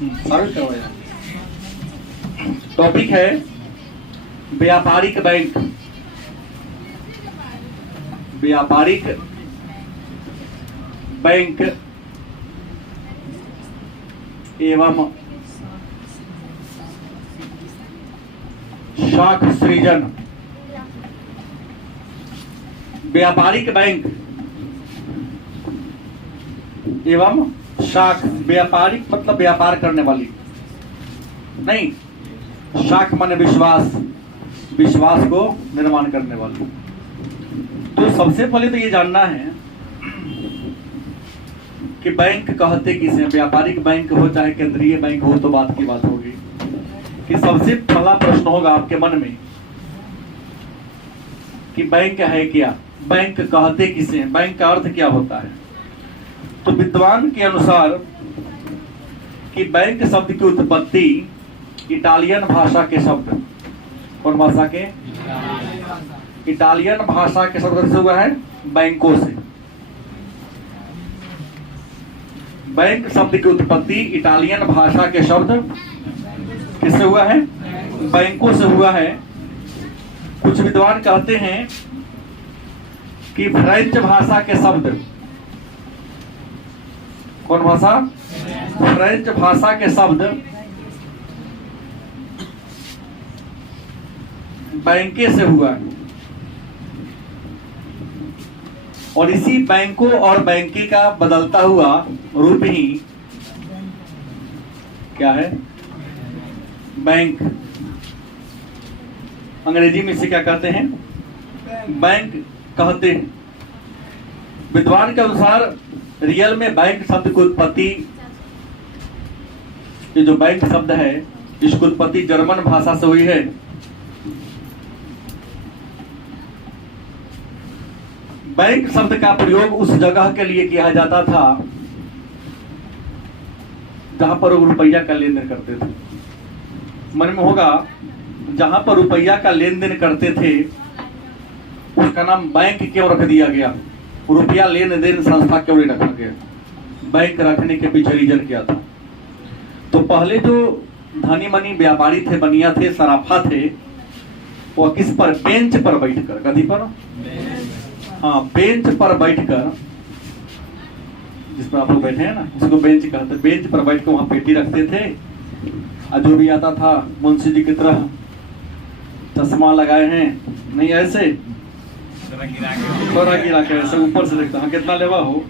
साबित करवाया। टॉपिक है व्यापारिक बैंक। व्यापारिक बैंक एवं शाख सृजन। व्यापारिक बैंक एवं शाख, व्यापारिक मतलब व्यापार करने वाली, नहीं, शाख माने विश्वास, विश्वास को निर्माण करने वाली। तो सबसे पहले तो ये जानना है कि बैंक कहते किसे। व्यापारिक बैंक हो चाहे केंद्रीय बैंक हो तो बात की बात होगी कि सबसे पहला प्रश्न होगा आपके मन में कि बैंक है क्या, बैंक कहते किसे, बैंक का अर्थ क्या होता है। तो विद्वान के अनुसार कि बैंक शब्द की उत्पत्ति इटालियन भाषा के शब्द, कौन भाषा के, इटालियन भाषा के शब्द से हुआ है बैंकों से। बैंक शब्द की उत्पत्ति इटालियन भाषा के शब्द किससे हुआ है, बैंकों से हुआ है। कुछ विद्वान कहते हैं कि फ्रेंच भाषा के शब्द, कौन भाषा, फ्रेंच भाषा के शब्द बैंके से हुआ है। और इसी बैंकों और बैंके का बदलता हुआ रूप ही क्या है, बैंक। अंग्रेजी में इसे क्या कहते हैं, बैंक कहते हैं। विद्वान के अनुसार रियल में बैंक शब्द की उत्पत्ति, ये जो बैंक शब्द है इसकी उत्पत्ति जर्मन भाषा से हुई है। बैंक शब्द का प्रयोग उस जगह के लिए किया जाता था जहां पर वो रुपया का लेन देन करते थे। मन में होगा, जहां पर रुपया का लेन देन करते थे उसका नाम बैंक क्यों रख दिया गया, रुपया लेन देन संस्था क्यों नहीं रखा गया, बैंक रखने के पीछे रीजन क्या था। तो पहले जो धनी मनी व्यापारी थे, बनिया थे, सराफा थे, वो किस पर, बेंच पर बैठकर, कहीं पर, हाँ, बेंच पर बैठकर, जिस पर आप लोग बैठे हैं ना उसको बेंच कहते। बेंच पर बैठकर वहां पेटी रखते थे और जो भी आता था मुंशी जी की तरह चश्मा लगाए हैं, नहीं ऐसे थोड़ा गिरा के ऐसे ऊपर से देखता, हाँ कितना लेवा हो,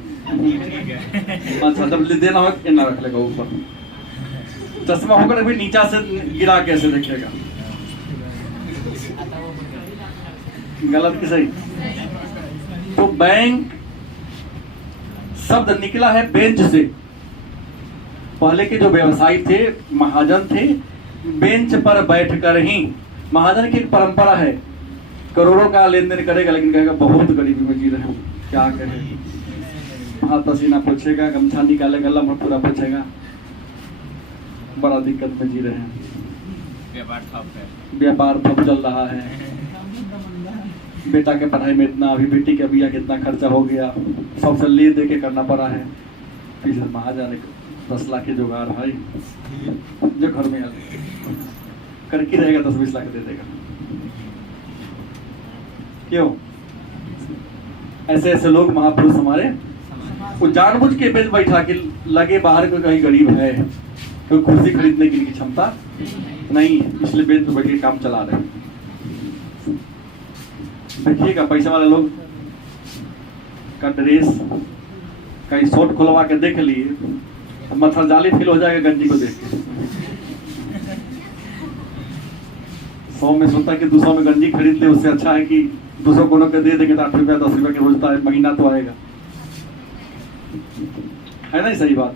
अच्छा जब देना हो इतना रख लेगा ऊपर, चश्मा होकर भी नीचा से गिरा के ऐसे देखेगा। गलत की सही। तो बैंक शब्द निकला है बेंच से। पहले के जो व्यवसायी थे, महाजन थे, बेंच पर बैठकर ही, महाजन की एक परंपरा है, करोड़ों का लेन देन करेगा लेकिन कहेगा बहुत गरीबी में जी रहे हो, क्या करें, हाथ पसीना पोछेगा, गमछा निकालेगा, लम्हा पूरा पोछेगा, बड़ा दिक्कत में जी रहे हैं, व्यापार ठप चल रहा है, बेटा के पढ़ाई में इतना, अभी बेटी का बिया कितना खर्चा हो गया, सबसे ले दे के करना पड़ा है, पीछे महाजन 10 लाख के जुगाड़ भाई जो घर में करके रहेगा 10-20 लाख दे देगा। क्यों ऐसे ऐसे लोग महापुरुष हमारे, वो जानबूझ के बेंच बैठा के लगे बाहर को कहीं गरीब है, कोई कुर्सी खरीदने की क्षमता नहीं, इसलिए बेंच पे बैठ के काम चला रहे हैं। देखिएगा पैसे वाले लोग का ड्रेस कहीं शॉर्ट खुलवा के देख लिए, मच्छरजाली फील हो जाएगा गंजी को देख के। 100 में सोचता है कि 200 में गंजी खरीद ले, उससे अच्छा है कि 200 कोनों के दे देंगे तो 8 रुपया 10 रुपया के रोजता है, महीना तो आएगा, है ना सही बात।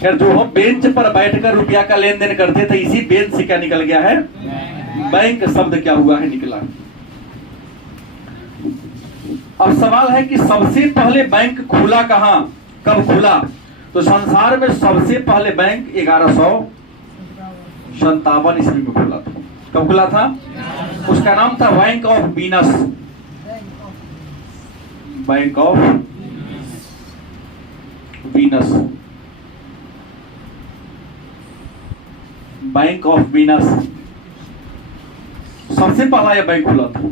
खैर जो हम बेंच पर बैठकर रुपया का लेन देन करते थे, इसी बेंच से क्या निकल गया है, बैंक शब्द क्या हुआ है, निकला। अब सवाल है कि सबसे पहले बैंक खुला कहां, कब खुला। तो संसार में सबसे पहले बैंक 1157 ईस्वी में खुला था। कब खुला था, उसका नाम था bank of Venus, bank of Venus. Bank of Venus, सबसे पहला यह बैंक खुला था।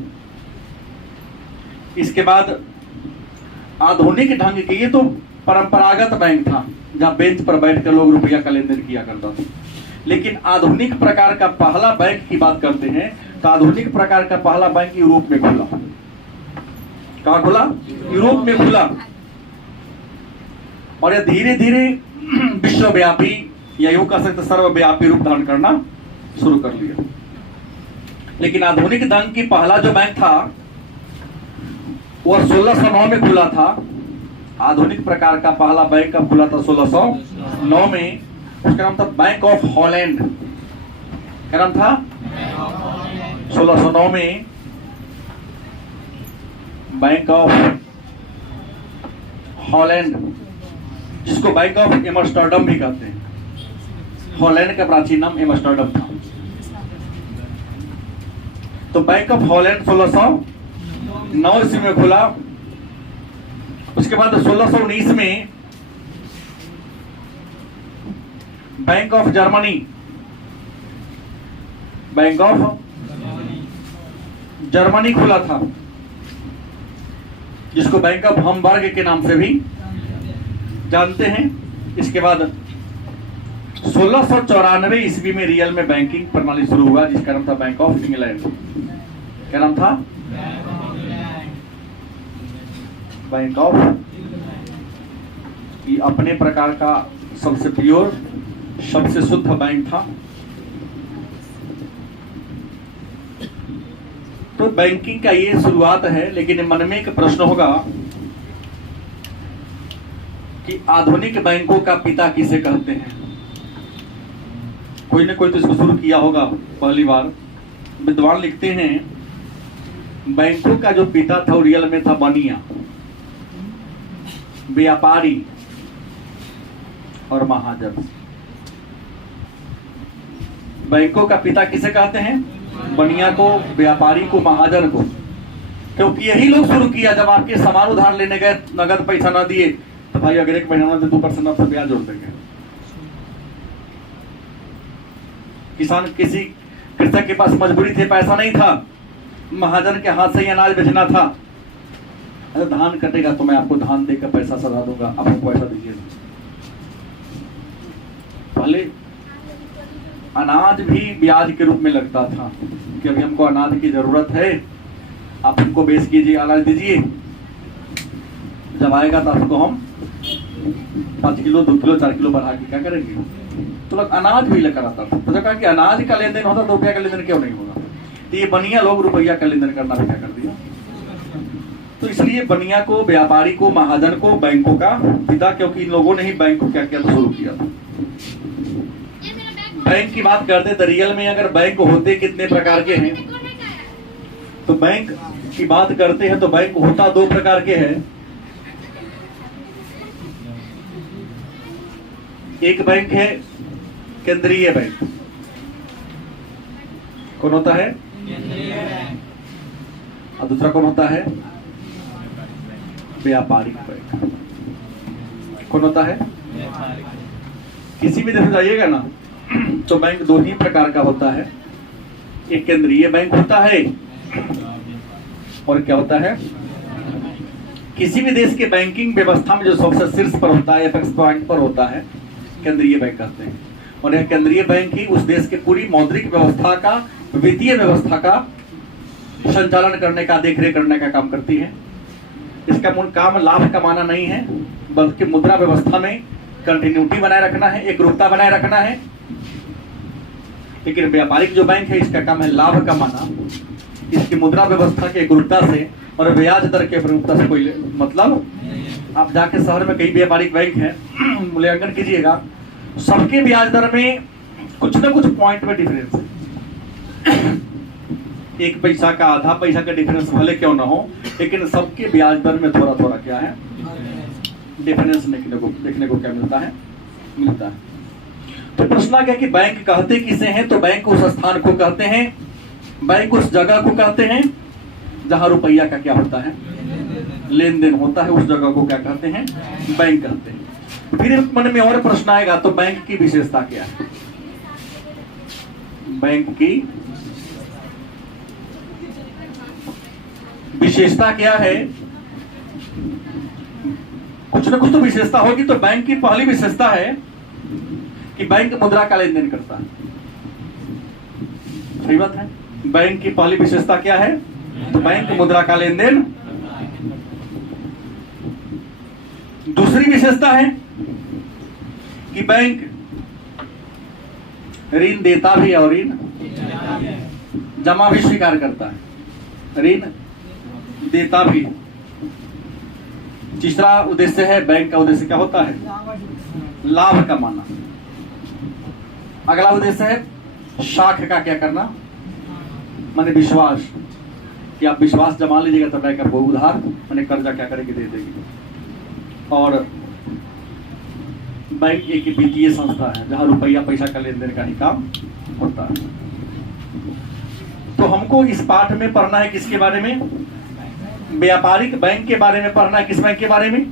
इसके बाद आधुनिक ढंग के, ये तो परंपरागत बैंक था जहां बेंच पर बैठकर लोग रुपया का लेन देन किया करता था, लेकिन आधुनिक प्रकार का पहला बैंक की बात करते हैं तो आधुनिक प्रकार का पहला बैंक यूरोप में खुला। कहां खुला? यूरोप में खुला। और यह धीरे धीरे विश्वव्यापी या यूं कह सकते सर्वव्यापी रूप धारण करना शुरू कर लिया। लेकिन आधुनिक ढंग की पहला जो बैंक था वह 1609 में खुला था। आधुनिक प्रकार का पहला बैंक कब खुला था? 1609 में। उसका नाम था बैंक ऑफ हॉलैंड। क्या नाम था? 1609 में बैंक ऑफ हॉलैंड, जिसको बैंक ऑफ एम्स्टर्डम भी कहते हैं। हॉलैंड का प्राचीन नाम एम्स्टर्डम था। तो बैंक ऑफ हॉलैंड 1609 ईस्वी में खुला। उसके बाद 1619 में bank of Germany, bank of Germany खुला था, जिसको बैंक ऑफ हमबर्ग के नाम से भी जानते हैं। इसके बाद 1694 ईस्वी में रियल में बैंकिंग प्रणाली शुरू हुआ, जिसका नाम था बैंक ऑफ इंग्लैंड। क्या नाम था? Bank of. ये अपने प्रकार का सबसे प्योर, सबसे शुद्ध बैंक था। तो बैंकिंग का ये शुरुआत है। लेकिन मन में एक प्रश्न होगा कि आधुनिक बैंकों का पिता किसे कहते हैं? कोई ना कोई तो इसको शुरू किया होगा पहली बार। विद्वान लिखते हैं बैंकों का जो पिता था वो रियल में था बनिया, व्यापारी और महाजन। बैंकों का पिता किसे कहते हैं? बनिया को, व्यापारी को, महाजन को। क्योंकि यही लोग शुरू किया। जब आपके सामान उधार लेने गए, नगद पैसा ना दिए तो भाई अगर एक महीना में 2% आपसे ब्याज जोड़ देंगे। किसान, किसी कृषक के पास मजबूरी थी, पैसा नहीं था, महाजन के हाथ से ही अनाज बेचना था। अरे धान कटेगा तो मैं आपको धान देकर पैसा सधा दूंगा, आप हमको पैसा दीजिए। पहले अनाज भी ब्याज के रूप में लगता था कि अभी हमको अनाज की जरूरत है, आप हमको बेच कीजिए, अनाज दीजिए। जब आएगा तो आपको हम 5 किलो, 2 किलो, 4 किलो बढ़ा के क्या करेंगे? तो लोग अनाज भी लेकर आता था। तो जब कहा कि अनाज का लेन देन होता तो रुपया का लेन देन क्यों नहीं होगा? तो ये बनिया लोग रुपया का लेन देन करना भी क्या कर दिया। तो इसलिए बनिया को, व्यापारी को, महाजन को बैंकों का पिता, क्योंकि इन लोगों ने ही बैंक को क्या किया था? शुरू किया था। बैंक की बात करते तो रियल में अगर बैंक होते कितने प्रकार के हैं, तो बैंक की बात करते हैं तो बैंक होता 2 प्रकार के हैं। एक बैंक है केंद्रीय बैंक। कौन होता है? और दूसरा कौन होता है? व्यापारिक बैंक। कौन होता है? किसी भी देश में जाइएगा ना तो बैंक 2 ही प्रकार का होता है। एक केंद्रीय बैंक होता है और क्या होता है? किसी भी देश के बैंकिंग व्यवस्था में जो सबसे शीर्ष पर होता है, एपेक्स पॉइंट पर होता है, केंद्रीय बैंक कहते हैं। और यह केंद्रीय बैंक ही उस देश के पूरी मौद्रिक व्यवस्था का, वित्तीय व्यवस्था का संचालन करने का, देखरेख करने का काम करती है। इसका मूल काम लाभ कमाना नहीं है, बल्कि मुद्रा व्यवस्था में कंटिन्यूटी बनाए रखना है, एकरूपता बनाए रखना है। लेकिन व्यापारिक जो बैंक है इसका काम है लाभ कमाना। इसकी मुद्रा व्यवस्था के एकरूपता से और ब्याज दर के एकरूपता से कोई मतलब। आप जाके शहर में कई व्यापारिक बैंक हैं, मूल्यांकन कीजिएगा, सबके ब्याज दर में कुछ ना कुछ पॉइंट में डिफरेंस है। 1 पैसा का, आधा पैसा का डिफरेंस भले क्यों ना हो, लेकिन सबके ब्याज दर में थोड़ा थोड़ा क्या है? डिफरेंस देखने को क्या मिलता है? तो प्रश्न आ गया कि बैंक कहते किसे हैं? तो बैंक उस स्थान को कहते हैं, बैंक उस जगह को कहते हैं जहां रुपया का क्या होता है? लेन देन होता है। उस जगह को क्या कहते हैं? बैंक कहते हैं। फिर मन में और प्रश्न आएगा, तो बैंक की विशेषता क्या है? बैंक की विशेषता क्या है? कुछ ना कुछ तो विशेषता होगी। तो बैंक की पहली विशेषता है कि बैंक मुद्रा का लेन देन करता है। सही बात है। बैंक की पहली विशेषता क्या है? तो बैंक मुद्रा का लेन देन। दूसरी विशेषता है कि बैंक ऋण देता भी और ऋण जमा भी स्वीकार करता है, ऋण देता भी। तीसरा उद्देश्य है, बैंक का उद्देश्य क्या होता है? लाभ कमाना। अगला उद्देश्य है शाख का क्या करना, माने विश्वास, कि आप विश्वास जमा लीजिएगा तो बैंक आपको उधार माने कर्जा क्या करेगी, दे देगी। और बैंक एक वित्तीय संस्था है जहां रुपया पैसा का लेन देन का ही काम होता है। तो हमको इस पाठ में पढ़ना है किसके बारे में? व्यापारिक बैंक के बारे में पढ़ना है। किस बैंक के बारे में?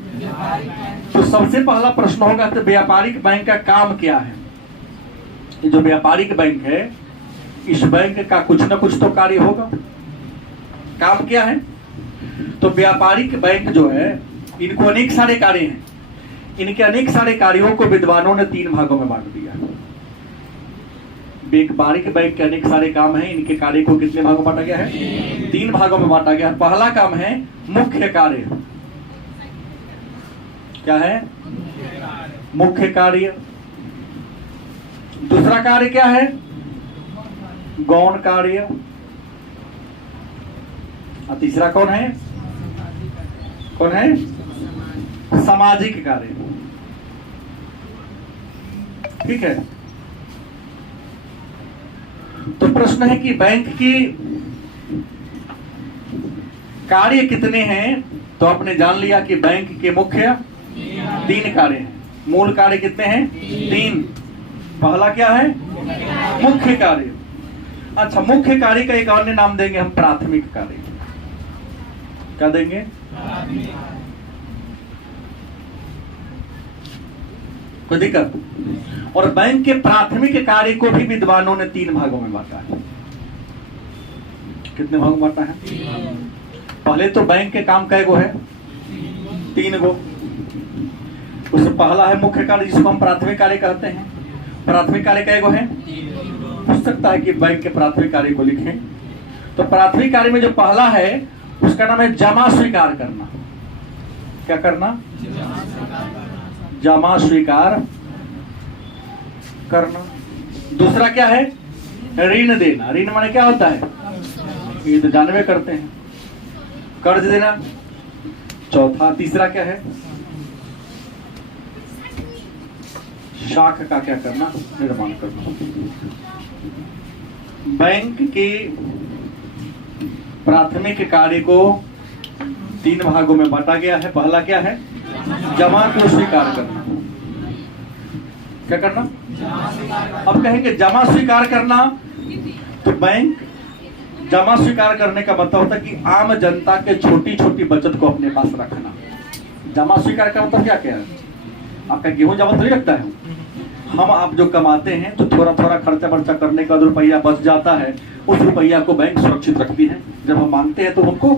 तो सबसे पहला प्रश्न होगा तो व्यापारिक बैंक का काम क्या है? ये जो व्यापारिक बैंक है, इस बैंक का कुछ ना कुछ तो कार्य होगा। काम क्या है? तो व्यापारिक बैंक जो है, इनको अनेक सारे कार्य हैं। इनके अनेक सारे कार्यों को विद्वानों ने 3 भागों में बांट दिया। व्यापारिक बैंक के अनेक सारे काम हैं। इनके कार्य को कितने भागों में बांटा गया है? 3 भागों में बांटा गया है। पहला काम है मुख्य कार्य। क्या है? मुख्य कार्य। दूसरा कार्य क्या है? गौण कार्य। और तीसरा कौन है? कौन है? सामाजिक कार्य। ठीक है। तो प्रश्न है कि बैंक की कार्य कितने हैं? तो आपने जान लिया कि बैंक के मुख्य 3 कार्य हैं। मूल कार्य कितने हैं? 3। पहला क्या है? मुख्य कार्य। अच्छा, मुख्य कार्य का एक अन्य नाम देंगे हम, प्राथमिक कार्य। क्या देंगे? कोई दिक्कत? और बैंक के प्राथमिक कार्य को भी विद्वानों ने 3 भागों में बांटा है। कितने भागों में बांटा है? पहले तो बैंक के काम कै गो है? 3 गो। उससे पहला है मुख्य कार्य, जिसको हम प्राथमिक कार्य कहते हैं। प्राथमिक कार्य कै गो है? हो सकता है कि बैंक के प्राथमिक कार्य को लिखें। तो प्राथमिक कार्य में जो पहला है उसका नाम है जमा स्वीकार करना। क्या करना? जमा स्वीकार करना। दूसरा क्या है? ऋण देना। ऋण माने क्या होता है? ये तो जानवे करते हैं, कर्ज देना। चौथा, तीसरा क्या है? शाख का क्या करना? निर्माण करना। बैंक के प्राथमिक कार्य को 3 भागों में बांटा गया है। पहला क्या है? जमा को स्वीकार करना। क्या करना? अब कहेंगे जमा स्वीकार करना, तो बैंक जमा स्वीकार करने का मतलब होता है कि आम जनता के छोटी छोटी बचत को अपने पास रखना। जमा स्वीकार का मतलब क्या है? आपका गेहूं जमा थोड़ी रखता है। हम आप जो कमाते हैं तो थोड़ा थोड़ा खर्चा वर्चा करने का रुपया बच जाता है, उस रुपया को बैंक सुरक्षित रखती है। जब हम मांगते हैं तो हमको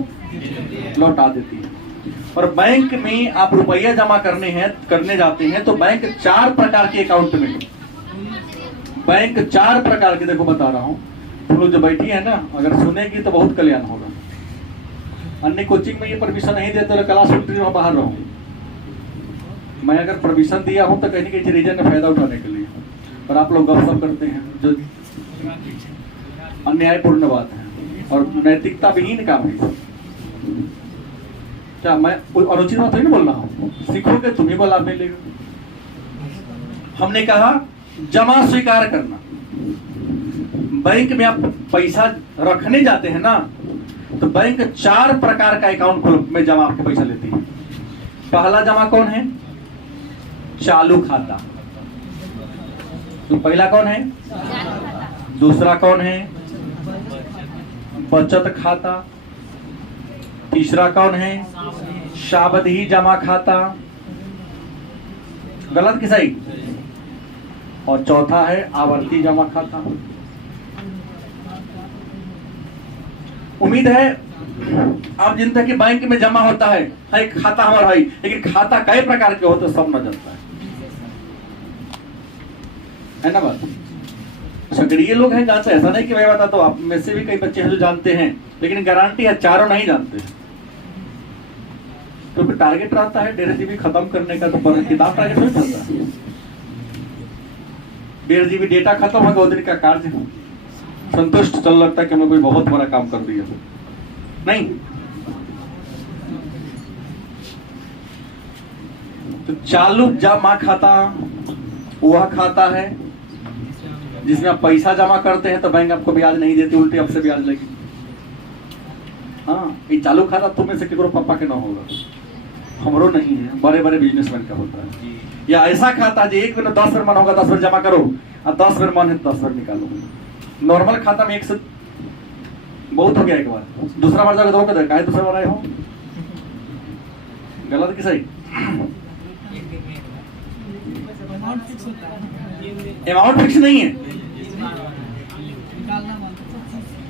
लौटा देती है। और बैंक में आप रुपया जमा करने जाते हैं तो बैंक 4 प्रकार के अकाउंट में, बैंक 4 प्रकार के, देखो बता रहा हूँ, तुम लोग जो बैठी है ना, अगर सुनेगी तो बहुत कल्याण होगा। अन्य कोचिंग में ये परमिशन नहीं देते, क्लास उल्टी में बाहर रहूं। मैं अगर परमिशन दिया हूं तो कहीं ना कहीं रीजन का फायदा उठाने के लिए, और आप लोग गपशप करते हैं जो अन्यायपूर्ण बात है और नैतिकता विहीन काम है। क्या मैं अनुचित बात नहीं बोल रहा हूँ? सीखोगे तुम ही को लाभ मिलेगा। हमने कहा जमा स्वीकार करना। बैंक में आप पैसा रखने जाते हैं ना, तो बैंक 4 प्रकार का अकाउंट में जमा आपके पैसा लेती है। पहला जमा कौन है? चालू खाता। तो पहला कौन है? दूसरा कौन है? बचत खाता। तीसरा कौन है? सावधि जमा खाता। गलत कि सही? और चौथा है आवर्ती जमा खाता। उम्मीद है आप जानते हैं कि बैंक में जमा होता है खाता हमारा है, लेकिन खाता कई प्रकार के होते सब न जानता है ना बात। सक्रिय लोग हैं जानते, ऐसा नहीं कि मैं बता, तो आप में से भी कई बच्चे हैं जो जानते हैं, लेकिन गारंटी है चारों नहीं जानते। तो फिर टारगेट रहता है 1.5 GB खत्म करने का, तो पर किताब टारगेट नहीं चलता। 1.5 GB डेटा खत्म होगा, 2 दिन का कार्य संतुष्ट चल लगता है कि हमने कोई बहुत बड़ा काम कर दिया। नहीं, तो चालू जमा खाता वह खाता है जिसमें आप पैसा जमा करते हैं तो बैंक आपको ब्याज नहीं देती, उल्टी आपसे ब्याज लेगी। हाँ, ये चालू खाता तुम में से किसी पापा के ना होगा, हमरो नहीं है, बड़े बड़े बिजनेसमैन का होता है। या ऐसा खाता जो एक बार 10 बार मन होगा 10 बार जमा करो, और 10 बार मन है 10 बार निकालो। नॉर्मल खाता में एक से बहुत हो गया, एक बार दूसरा बार जाकर तो देखा है दूसरा बार आए हो, गलत कि सही? अमाउंट फिक्स नहीं है,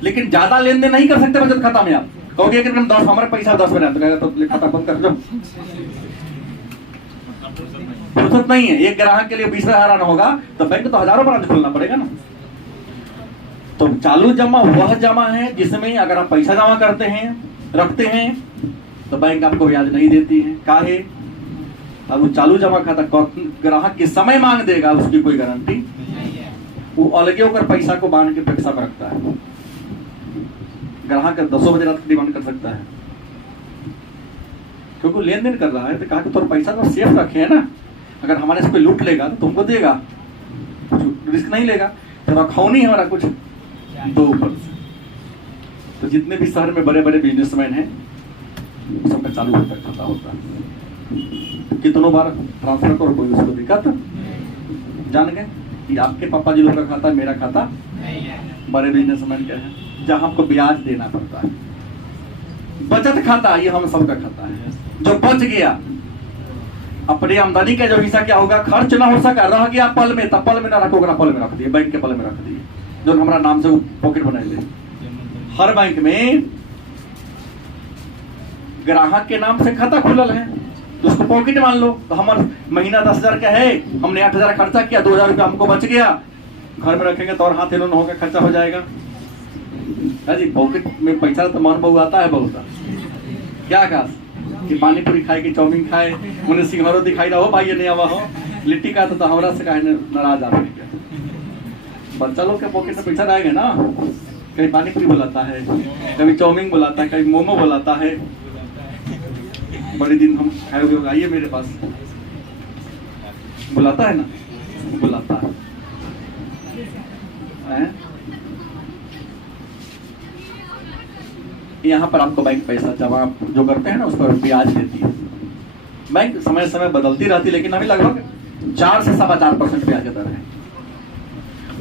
लेकिन ज्यादा लेन देन नहीं कर सकते बचत खाता में। आप कहोगे कि 10 हमारे पैसा 10 बना तो खाता बंद कर दो, फुर्सत नहीं है। एक ग्राहक के लिए 20,000 होगा तो बैंक तो हजारों ब्रांच खोलना पड़ेगा ना। तो चालू जमा वह जमा है जिसमें अगर आप पैसा जमा करते हैं रखते हैं तो बैंक आपको ब्याज नहीं देती है। काहे? अब वो चालू जमा खाता ग्राहक के समय मांग देगा, उसकी कोई गारंटी नहीं है। वो अलगे होकर पैसा को बांध के पैसा में रखता है। ग्राहक 10 बजे रात की डिमांड कर सकता है, क्योंकि लेन देन कर रहा है। तो कहा कि थोड़ा पैसा तो सेफ रखे है ना, अगर हमारे से कोई लूट लेगा तो तुमको देगा, रिस्क नहीं लेगा। तो रखाव नहीं हमारा कुछ 2%। तो जितने भी शहर में बड़े बड़े बिजनेसमैन हैं सबका चालू खाता होता है। कितनों बार ट्रांसफर करो, कोई उसको दिक्कत जान गए कि आपके पापा जी लोग का खाता मेरा खाता बड़े बिजनेसमैन का है, जहां आपको ब्याज देना पड़ता है। बचत खाता ये हम सबका खाता है, जो बच गया अपनी आमदनी का जो हिस्सा क्या होगा, खर्च ना हो सका रह गया पल में, तब पल में ना रखोगे, पल में रख दिए, बैंक के पल में रख दिए, जो हमारा नाम से वो पॉकेट बनाए ले। हर बैंक में ग्राहक के नाम से खाता खुलल है, तो उसको पॉकेट मान लो। तो हमारा महीना 10,000 का है, हमने 8,000 खर्चा किया, 2,000 रुपया हमको बच गया, घर में रखेंगे तो और हाथ हिलोन होगा, खर्चा हो जाएगा जी। पॉकेट में पैसा तो मन बहु आता है बहुत, क्या खास कि पानी पूरी खाए कि चाउमीन खाए, उन्हें सिंघारो दिखाई रहा हो भाई ये नहीं आवा हो, लिट्टी का तो हमरा से काहे नाराज आ रहे। बच्चा लोग के पॉकेट में पैसा रहेगा ना, कहीं पानी पूरी बुलाता है, कभी चाउमीन बुलाता है, कभी मोमो बुलाता है। बड़े दिन हम खाए हुए आइए मेरे पास, बुलाता है ना, बुलाता है। यहाँ पर आपको बैंक पैसा जमा जो करते हैं ना उस पर ब्याज देती है। बैंक समय समय बदलती रहती है, लेकिन अभी लगभग 4 से 4.25% ब्याज दर है।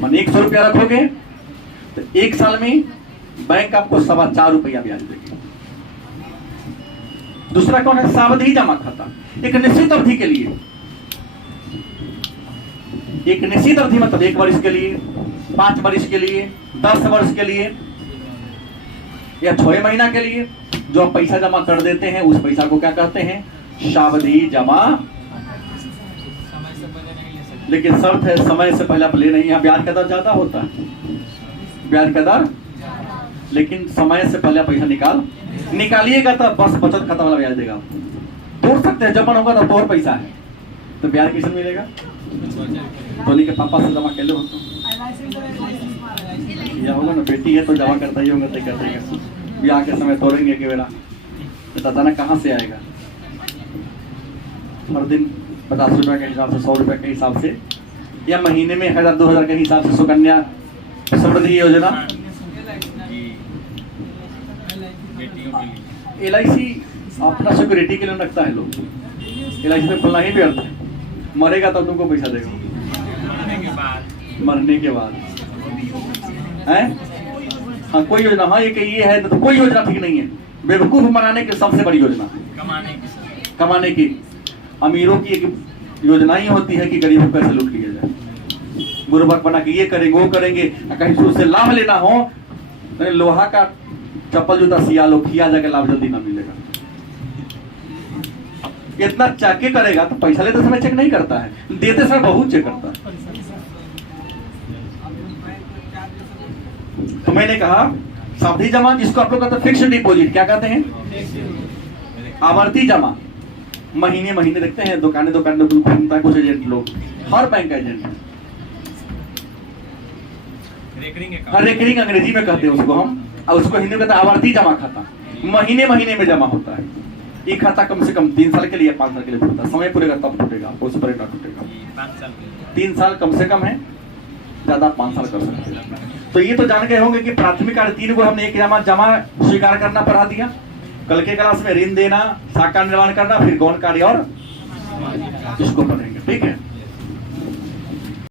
मान 100 रुपया रखोगे तो 1 साल में बैंक आपको 4.25 रुपया ब्याज देगी। दूसरा कौन है? सावधि जमा खाता। एक निश्चित अवधि के लिए, एक निश्चित अवधि मतलब 1 वर्ष के लिए, 5 वर्ष के लिए, 10 वर्ष के लिए या 6 महीना के लिए जो आप पैसा जमा कर देते हैं, उस पैसा को क्या कहते हैं? सावधि जमा। लेकिन शर्त है समय से पहले आप ले नहीं। यहाँ ब्याज का दर ज्यादा होता है, ब्याज का दर, लेकिन समय से पहले पैसा निकालिएगा तो बस बचत खाता वाला ब्याज देगा। तोड़ सकते हैं, जब मन होगा तो और पैसा है तो ब्याज किसे मिलेगा? धोनी के पापा से जमा कर लो तो या होगा ना, बेटी है तो जमा करता ही होगा, करते ब्याह के समय तोड़ेंगे कि बेटा तो अचानक कहाँ से आएगा? हर दिन 50 रुपये के हिसाब से, 100 रुपये के हिसाब से, या महीने में 1,000-2,000 के हिसाब से सुकन्या समृद्धि योजना, LIC अपना सिक्योरिटी के लिए रखता है लोग। LIC में खुलना ही व्यर्थ है, मरेगा तब तुमको पैसा देगा, मरने के बाद है। हाँ कोई योजना, हाँ ये है तो कोई योजना ठीक नहीं है। बेवकूफ बनाने की सबसे बड़ी योजना, कमाने की। अमीरों की एक योजना ही होती है कि गरीबों को कैसे लूट लिया जाए, बुर्बक बना के ये करेंगे वो करेंगे, कहीं से उससे लाभ लेना हो। लोहा का चप्पल जूता सिया लो, खिया जाके लाभ जल्दी ना मिलेगा। इतना चेक करेगा तो पैसा लेते समय चेक नहीं करता है, देते समय बहुत चेक करता है। तो मैंने कहा सावधि जमा, जिसको आप लोग कहते हैं फिक्स्ड डिपॉजिट, क्या कहते हैं, आवर्ती जमा। महीने महीने देखते हैं दुकानें दुकानें घूमता है कुछ एजेंट लोग, हर बैंक का एजेंट है, रेकरिंग अंग्रेजी में कहते हैं उसको हम, और उसको हिंदी में कहते हैं आवर्ती जमा खाता। महीने महीने में जमा होता है। ये खाता कम से कम 3 साल के लिए, 5 साल के लिए होता है। समय पूरेगा तब टूटेगा, उस पर ना टूटेगा। 3 साल कम से कम है, ज्यादा 5 साल कर सकते हैं। तो ये तो जान गए होंगे कि प्राथमिक कार्य 3 को हमने एक जमा स्वीकार करना पढ़ा दिया। कल के क्लास में ऋण देना, साख का निर्माण करना, फिर गौण कार्य और इसको